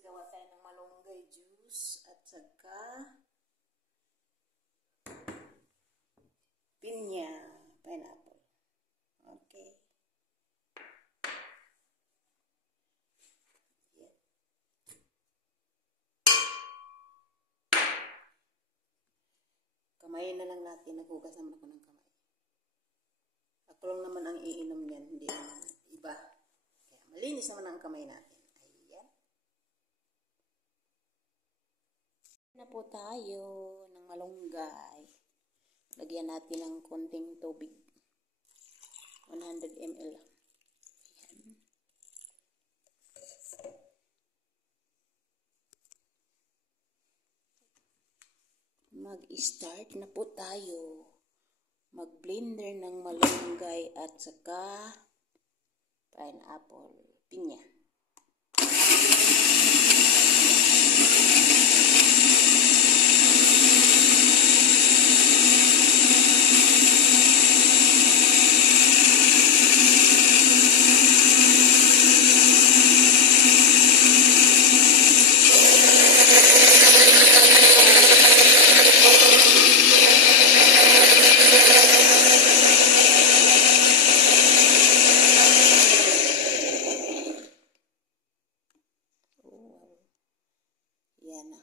Gawa tayo ng malunggay juice at saka pinya, pineapple. Okay. Yeah. Kamayin na lang natin. Naghugas naman ako ng kamay. Ako lang naman ang iinom niyan, hindi naman iba. Kaya malinis naman ang kamay natin. Ayan. Na po tayo ng malunggay. Lagyan natin ng konting tubig. 100 ml. Ayan. Mag-start na po tayo. Mag-blender ng malunggay at saka pineapple, pinya. Yan na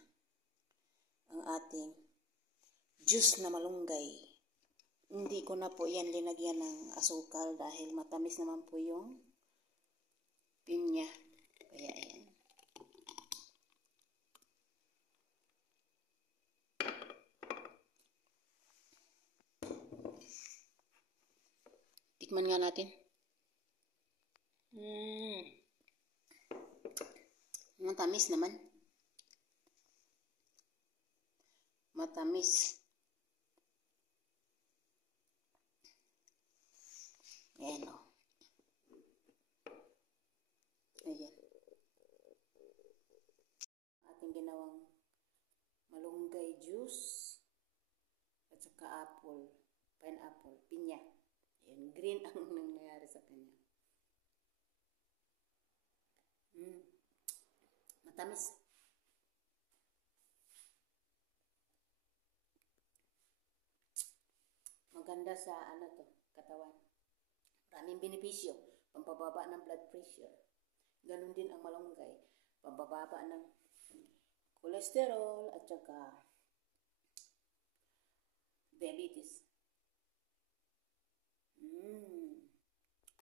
ang ating juice na malunggay. Hindi ko na po yan linagyan ng asukal dahil matamis naman po yung pinya. Kaya yan. Tikman nga natin. Matamis naman. Matamis. Ayan o. Ayan. Ating ginawang malunggay juice at saka apple, pineapple, pinya. Ayan, green ang nangyayari sa kanya. Matamis. Maganda sa katawan. Maraming benepisyo. Pampababa ng blood pressure. Ganon din ang malunggay. Pampababa ng cholesterol at saka diabetes.